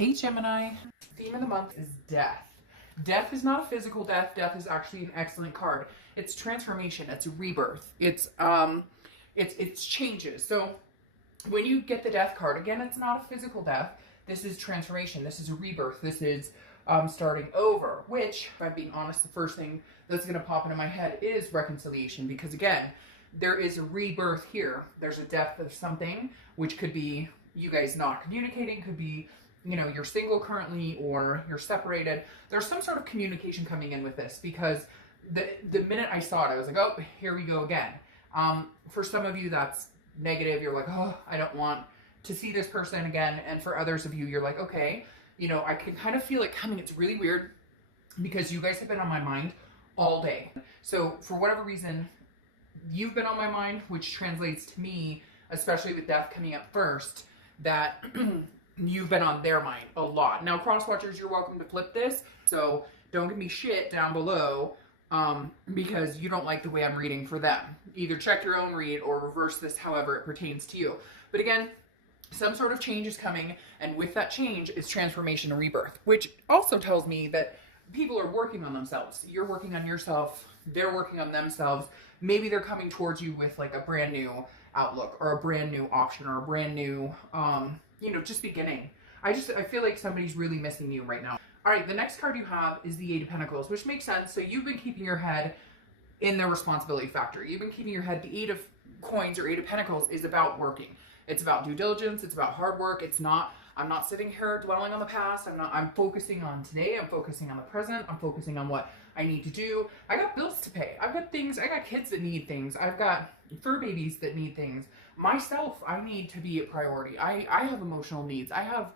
Hey Gemini, theme of the month is death. Death is not a physical death. Death is actually an excellent card. It's transformation. It's rebirth. It's changes. So when you get the death card, again, it's not a physical death. This is transformation. This is a rebirth. This is starting over, which, if I'm being honest, the first thing that's going to pop into my head is reconciliation, because again, there is a rebirth here. There's a death of something, which could be you guys not communicating, could be, you know, you're single currently or you're separated. There's some sort of communication coming in with this, because the minute I saw it, I was like, oh, here we go again. For some of you, that's negative. You're like, oh, I don't want to see this person again. And for others of you, you're like, okay, you know, I can kind of feel it coming. It's really weird because you guys have been on my mind all day. So for whatever reason, you've been on my mind, which translates to me, especially with death coming up first, that you've been on their mind a lot. Now, cross watchers, you're welcome to flip this. So don't give me shit down below because you don't like the way I'm reading for them. Either check your own read or reverse this however it pertains to you. But again, some sort of change is coming, and with that change is transformation and rebirth, which also tells me that people are working on themselves. You're working on yourself. They're working on themselves. Maybe they're coming towards you with like a brand new outlook or a brand new option or a brand new, you know, just beginning. I feel like somebody's really missing you right now. All right, the next card you have is the Eight of Pentacles, which makes sense. So you've been keeping your head in the responsibility factor. You've been keeping your head. The Eight of Coins or Eight of Pentacles is about working. It's about due diligence. It's about hard work. I'm not sitting here dwelling on the past. I'm focusing on today. I'm focusing on the present. I'm focusing on what I need to do. I got bills to pay. I've got things. I got kids that need things. I've got fur babies that need things. Myself, I need to be a priority. I have emotional needs. I have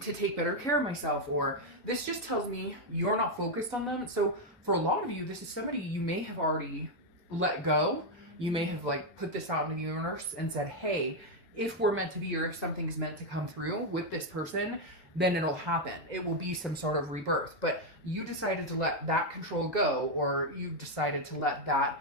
to take better care of myself, or this just tells me you're not focused on them. So for a lot of you, this is somebody you may have already let go. You may have like put this out in the universe and said, hey, if we're meant to be, or if something's meant to come through with this person, then it'll happen. It will be some sort of rebirth. But you decided to let that control go, or you decided to let that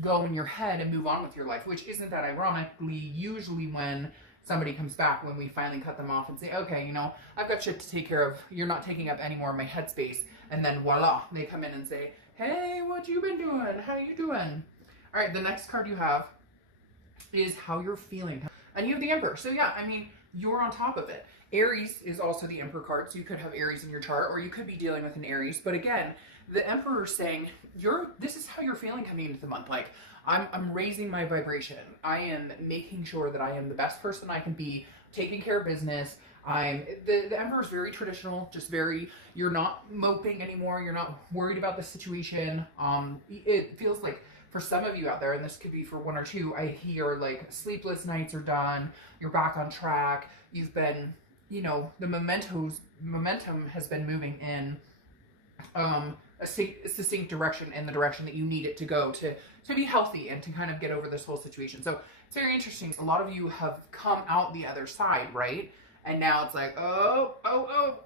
go in your head and move on with your life, which isn't that ironically usually when somebody comes back, when we finally cut them off and say, okay, you know, I've got shit to take care of. You're not taking up any more of my headspace. And then voila, they come in and say, hey, what you been doing? How you doing? All right, the next card you have is how you're feeling. And you have the Emperor. So yeah, I mean, you're on top of it. Aries is also the Emperor card. So you could have Aries in your chart, or you could be dealing with an Aries. But again, the Emperor is saying, this is how you're feeling coming into the month. Like, I'm raising my vibration. I am making sure that I am the best person I can be, taking care of business. The Emperor is very traditional, just very, you're not moping anymore. You're not worried about the situation. It feels like for some of you out there, and this could be for one or two, I hear like sleepless nights are done. You're back on track. You've been, you know, the momentum has been moving in a succinct direction, in the direction that you need it to go to be healthy and to kind of get over this whole situation. So it's very interesting. A lot of you have come out the other side, right? And now it's like, oh,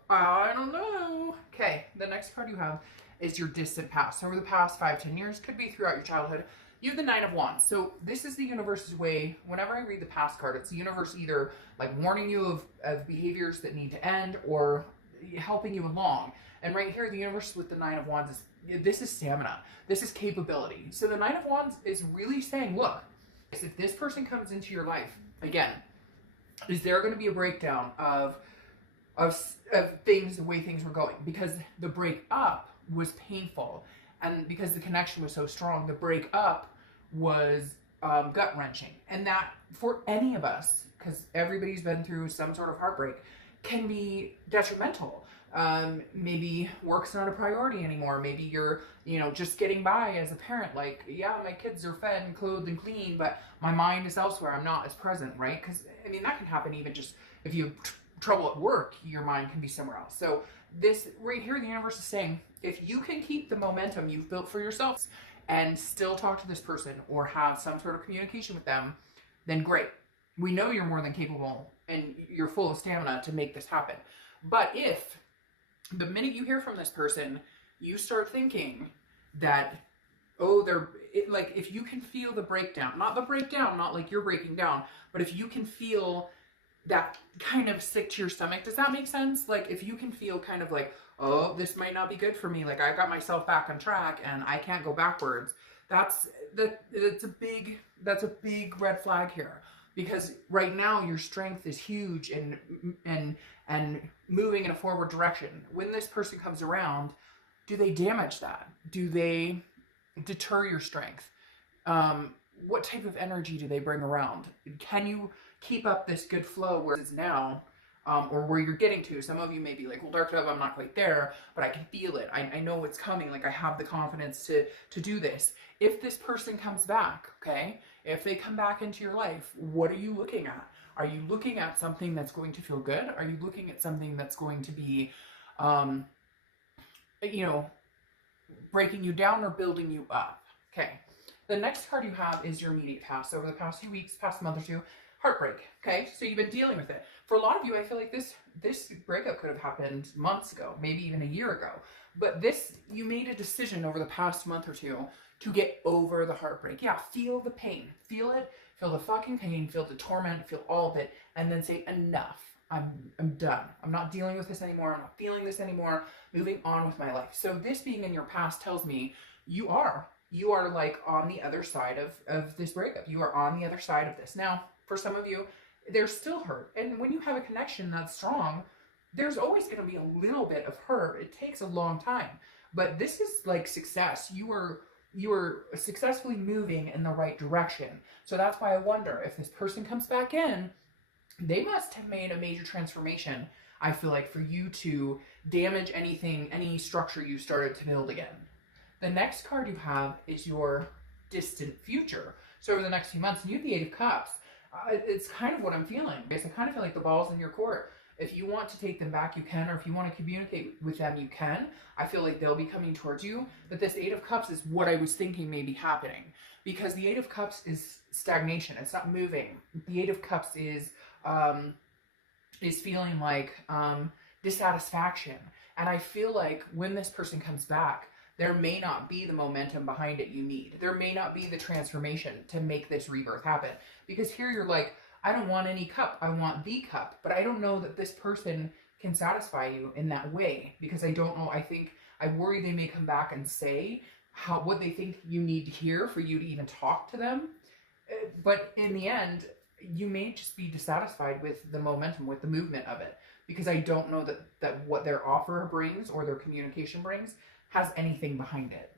I don't know. Okay, the next card you have is your distant past. So over the past 5-10 years, could be throughout your childhood, you have the Nine of Wands. So this is the universe's way. Whenever I read the past card, it's the universe either like warning you of behaviors that need to end or helping you along. And right here, the universe with the Nine of Wands this is stamina. This is capability. So the Nine of Wands is really saying, look, if this person comes into your life, again, is there going to be a breakdown of things, the way things were going? Because the breakup was painful. And because the connection was so strong, the breakup was gut-wrenching. And that, for any of us, because everybody's been through some sort of heartbreak, can be detrimental. Maybe work's not a priority anymore. Maybe you're, you know, just getting by as a parent. Like, yeah, my kids are fed and clothed and clean, but my mind is elsewhere. I'm not as present, right? Because, I mean, that can happen even just if you have trouble at work, your mind can be somewhere else. So this right here, the universe is saying, if you can keep the momentum you've built for yourself and still talk to this person or have some sort of communication with them, then great. We know you're more than capable and you're full of stamina to make this happen. But if the minute you hear from this person, you start thinking that, oh, like, if you can feel the breakdown, not like you're breaking down, but if you can feel that kind of sick to your stomach. Does that make sense? Like if you can feel kind of like, oh, this might not be good for me. Like I got myself back on track and I can't go backwards. That's a big red flag here, because right now your strength is huge and moving in a forward direction. When this person comes around, do they damage that? Do they deter your strength? What type of energy do they bring around? Can you keep up this good flow where it's now, or where you're getting to? Some of you may be like, well, Dark Dove, I'm not quite there, but I can feel it. I know it's coming. Like I have the confidence to do this. If this person comes back, okay, if they come back into your life, what are you looking at? Are you looking at something that's going to feel good? Are you looking at something that's going to be, you know, breaking you down or building you up? Okay. The next card you have is your immediate past. Over the past few weeks, past month or two, heartbreak. Okay, so you've been dealing with it. For a lot of you, I feel like this breakup could have happened months ago, maybe even a year ago. But you made a decision over the past month or two to get over the heartbreak. Yeah, feel the pain. Feel it. Feel the fucking pain. Feel the torment. Feel all of it. And then say, enough. I'm done. I'm not dealing with this anymore. I'm not feeling this anymore. Moving on with my life. So this being in your past tells me you are like on the other side of this breakup. You are on the other side of this. Now, for some of you, there's still hurt. And when you have a connection that's strong, there's always going to be a little bit of hurt. It takes a long time. But this is like success. You are successfully moving in the right direction. So that's why I wonder if this person comes back in, they must have made a major transformation, I feel like, for you to damage anything, any structure you started to build again. The next card you have is your distant future. So over the next few months, you have the Eight of Cups. It's kind of what I'm feeling. I kind of feel like the ball's in your court. If you want to take them back, you can, or if you want to communicate with them, you can. I feel like they'll be coming towards you. But this Eight of Cups is what I was thinking may be happening. Because the Eight of Cups is stagnation. It's not moving. The Eight of Cups is feeling like dissatisfaction. And I feel like when this person comes back, there may not be the momentum behind it you need. There may not be the transformation to make this rebirth happen. Because here you're like, I don't want any cup. I want the cup. But I don't know that this person can satisfy you in that way. Because I don't know. I worry they may come back and say what they think you need to hear for you to even talk to them. But in the end, you may just be dissatisfied with the momentum, with the movement of it. Because I don't know that what their offer brings or their communication brings has anything behind it.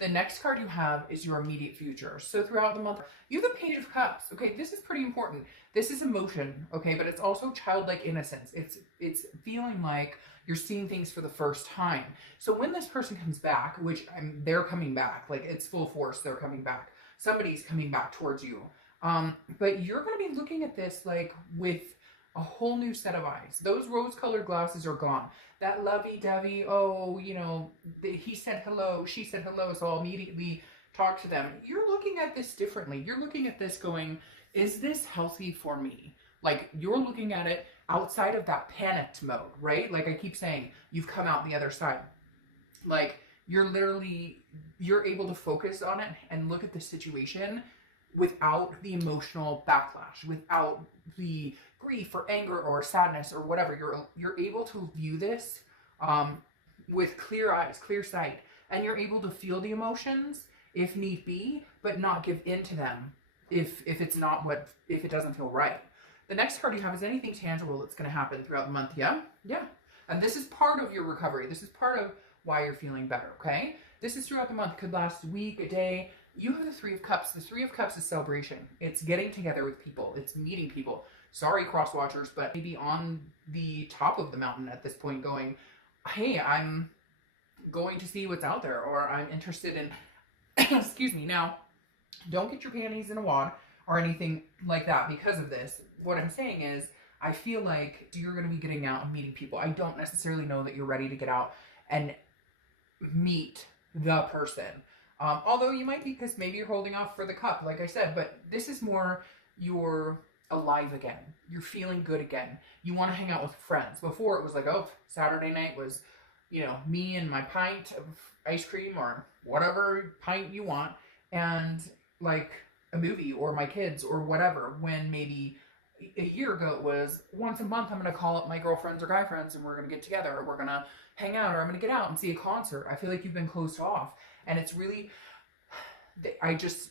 The next card you have is your immediate future. So throughout the month, you have the Page of Cups. Okay, this is pretty important. This is emotion, okay, but it's also childlike innocence. It's feeling like you're seeing things for the first time. So when this person comes back, which they're coming back, like it's full force, they're coming back. Somebody's coming back towards you. But you're going to be looking at this like with a whole new set of eyes. Those rose-colored glasses are gone. That lovey-dovey, oh, you know, he said hello, she said hello, so I'll immediately talk to them. You're looking at this differently. You're looking at this going, is this healthy for me? Like, you're looking at it outside of that panicked mode, right? Like I keep saying, you've come out the other side. Like, you're able to focus on it and look at the situation without the emotional backlash, without the grief or anger or sadness or whatever. You're able to view this with clear eyes, clear sight, and you're able to feel the emotions if need be, but not give in to them if it doesn't feel right. The next card you have is anything tangible that's going to happen throughout the month. Yeah. And this is part of your recovery. This is part of why you're feeling better. Okay. This is throughout the month. Could last a week, a day. You have the Three of Cups. The Three of Cups is celebration. It's getting together with people. It's meeting people. Sorry, cross watchers, but maybe on the top of the mountain at this point going, hey, I'm going to see what's out there, or I'm interested in, excuse me. Now, don't get your panties in a wad or anything like that because of this. What I'm saying is, I feel like you're going to be getting out and meeting people. I don't necessarily know that you're ready to get out and meet the person. Although you might be, because maybe you're holding off for the cup, like I said, but this is more you're alive again. You're feeling good again. You want to hang out with friends. Before it was like, oh, Saturday night was, you know, me and my pint of ice cream or whatever pint you want, and like a movie or my kids or whatever, when maybe a year ago it was once a month I'm going to call up my girlfriends or guy friends and we're going to get together, or we're going to hang out, or I'm going to get out and see a concert. I feel like you've been closed off, and it's really, I just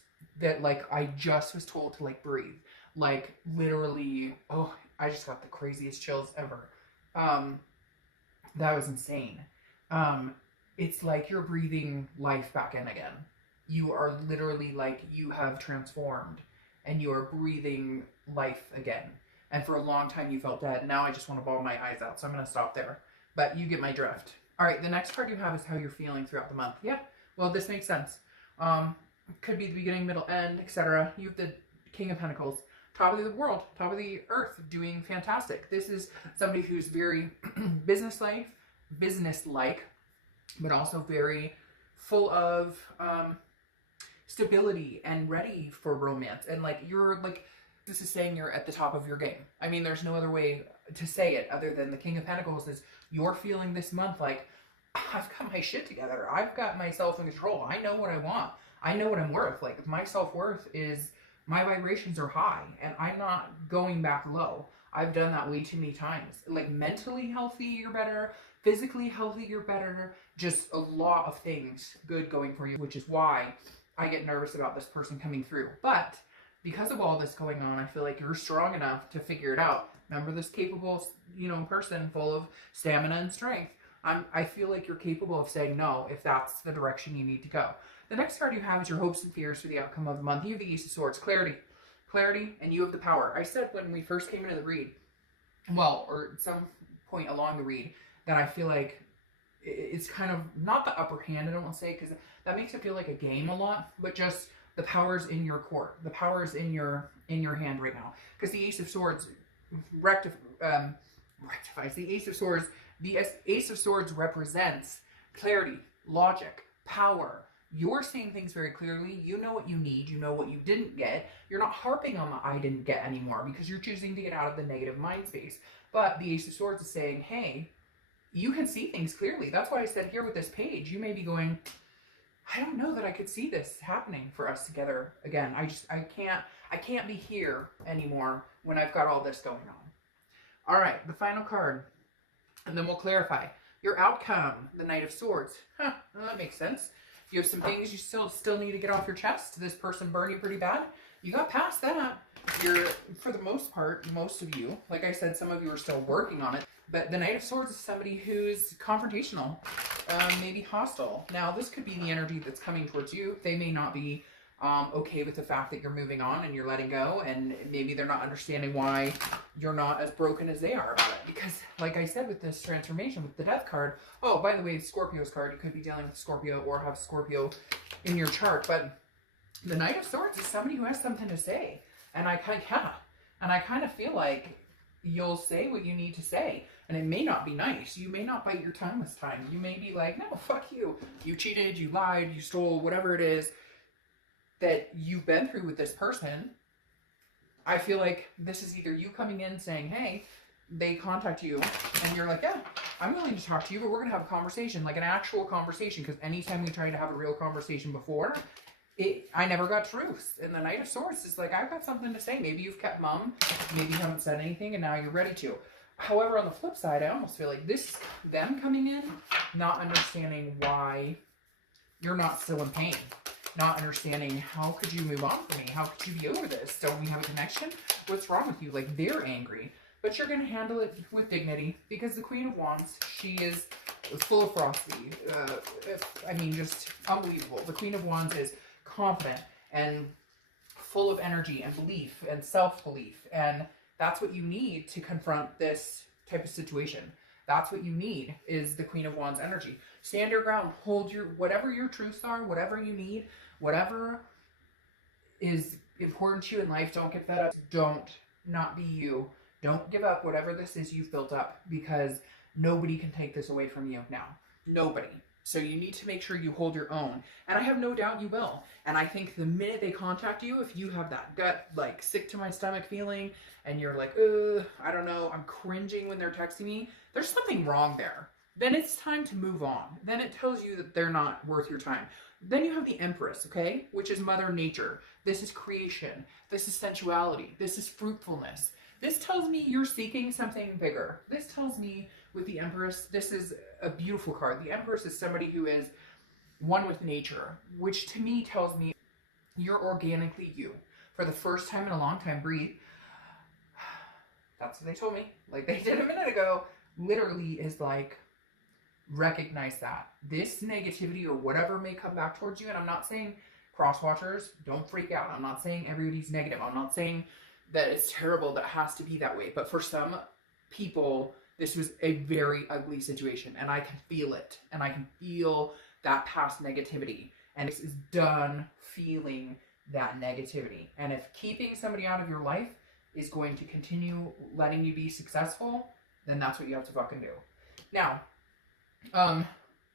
was told to like breathe, like literally. Oh, I just got the craziest chills ever. That was insane. It's like you're breathing life back in again. You are literally like, you have transformed and you are breathing life again. And for a long time you felt dead. Now I just want to bawl my eyes out. So I'm going to stop there. But you get my drift. All right. The next card you have is how you're feeling throughout the month. Yeah. Well, this makes sense. Could be the beginning, middle, end, etc. You have the King of Pentacles. Top of the world, top of the earth, doing fantastic. This is somebody who's very business-like, but also very full of stability and ready for romance. And like, you're like, this is saying you're at the top of your game. I mean, there's no other way to say it other than the King of Pentacles is you're feeling this month like, I've got my shit together. I've got myself in control. I know what I want. I know what I'm worth. Like, my self-worth is, my vibrations are high and I'm not going back low. I've done that way too many times. Like, mentally healthy, you're better. Physically healthy, you're better. Just a lot of things good going for you, which is why I get nervous about this person coming through. But because of all this going on, I feel like you're strong enough to figure it out. Remember, this capable, person full of stamina and strength. I feel like you're capable of saying no if that's the direction you need to go. The next card you have is your hopes and fears for the outcome of the month. You have the Ace of Swords, clarity, and you have the power. I said when we first came into the read, or at some point along the read, that I feel like it's kind of not the upper hand, I don't want to say, because that makes it feel like a game a lot, but just the power's in your court. The power's in your hand right now. Because the Ace of Swords rectifies. The Ace of Swords, Ace of Swords represents clarity, logic, power. You're seeing things very clearly. You know what you need. You know what you didn't get. You're not harping on the I didn't get anymore because you're choosing to get out of the negative mind space. But the Ace of Swords is saying, hey, you can see things clearly. That's why I said here with this page, you may be going, I don't know that I could see this happening for us together again. I can't be here anymore when I've got all this going on. All right, the final card, and then we'll clarify. Your outcome, the Knight of Swords. Well, that makes sense. You have some things you still need to get off your chest. This person burned you pretty bad. You got past that. You're, for the most part, most of you, like I said, some of you are still working on it. But the Knight of Swords is somebody who's confrontational, maybe hostile. Now, this could be the energy that's coming towards you. They may not be okay with the fact that you're moving on and you're letting go, and maybe they're not understanding why you're not as broken as they are about it. Because, like I said, with this transformation, with the Death card, oh, by the way, Scorpio's card, you could be dealing with Scorpio or have Scorpio in your chart, but the Knight of Swords is somebody who has something to say. And I kind of feel like you'll say what you need to say. And it may not be nice. You may not bite your tongue this time. You may be like, no, fuck you. You cheated, you lied, you stole, whatever it is that you've been through with this person. I feel like this is either you coming in saying, hey, they contact you and you're like, yeah, I'm willing to talk to you, but we're going to have a conversation, like an actual conversation. Because anytime we tried to have a real conversation before, I never got truth. And the Knight of Swords is like, I've got something to say. Maybe you've kept mum. Maybe you haven't said anything and now you're ready to. However, on the flip side, I almost feel like this, them coming in, not understanding why you're not still in pain. Not understanding, how could you move on from me? How could you be over this? Don't we have a connection? What's wrong with you? Like, they're angry. But you're going to handle it with dignity because the Queen of Wands, she is full of ferocity. Just unbelievable. The Queen of Wands is confident and full of energy and belief and self-belief. And that's what you need to confront this type of situation. That's what you need, is the Queen of Wands energy. Stand your ground. Hold your, whatever your truths are, whatever you need, whatever is important to you in life. Don't get fed up. Don't not be you. Don't give up whatever this is you've built up, because nobody can take this away from you now. Nobody. So you need to make sure you hold your own. And I have no doubt you will. And I think the minute they contact you, if you have that gut, like, sick to my stomach feeling, and you're like, I don't know, I'm cringing when they're texting me, there's something wrong there. Then it's time to move on. Then it tells you that they're not worth your time. Then you have the Empress, okay? Which is Mother Nature. This is creation. This is sensuality. This is fruitfulness. This tells me you're seeking something bigger. This tells me with the Empress, this is a beautiful card. The Empress is somebody who is one with nature, which to me tells me you're organically you. For the first time in a long time, breathe. That's what they told me. Like they did a minute ago. Literally is like, recognize that. This negativity or whatever may come back towards you, and I'm not saying crosswatchers, don't freak out. I'm not saying everybody's negative. I'm not saying that it's terrible, that it has to be that way. But for some people, this was a very ugly situation, and I can feel it. And I can feel that past negativity. And this is done feeling that negativity. And if keeping somebody out of your life is going to continue letting you be successful, then that's what you have to fucking do. Now,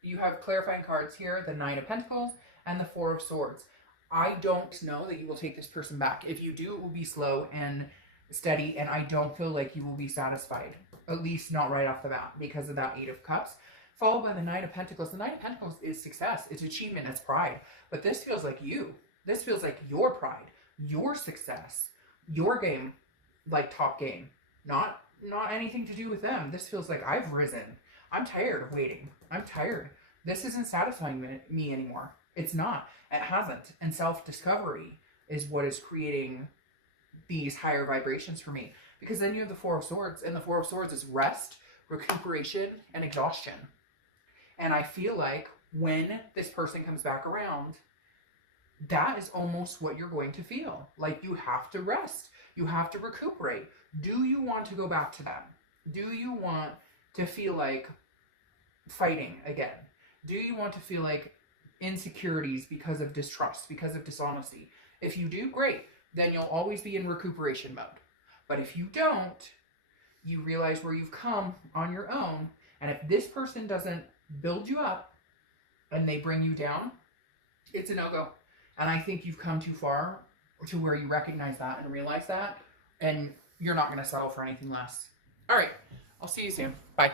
you have clarifying cards here, the Nine of Pentacles and the Four of Swords. I don't know that you will take this person back. If you do, it will be slow and steady, and I don't feel like you will be satisfied, at least not right off the bat, because of that Eight of Cups, followed by the Nine of Pentacles. The Nine of Pentacles is success, it's achievement, it's pride, but this feels like you. This feels like your pride, your success, your game, like top game, not anything to do with them. This feels like I've risen. I'm tired of waiting. I'm tired. This isn't satisfying me anymore. It's not. It hasn't. And self-discovery is what is creating these higher vibrations for me. Because then you have the Four of Swords, and the Four of Swords is rest, recuperation, and exhaustion. And I feel like when this person comes back around, that is almost what you're going to feel. Like you have to rest. You have to recuperate. Do you want to go back to them? Do you want to feel like fighting again? Do you want to feel like insecurities because of distrust, because of dishonesty? If you do, great. Then you'll always be in recuperation mode. But if you don't, you realize where you've come on your own. And if this person doesn't build you up and they bring you down, it's a no-go. And I think you've come too far to where you recognize that and realize that. And you're not going to settle for anything less. All right. I'll see you soon. Bye.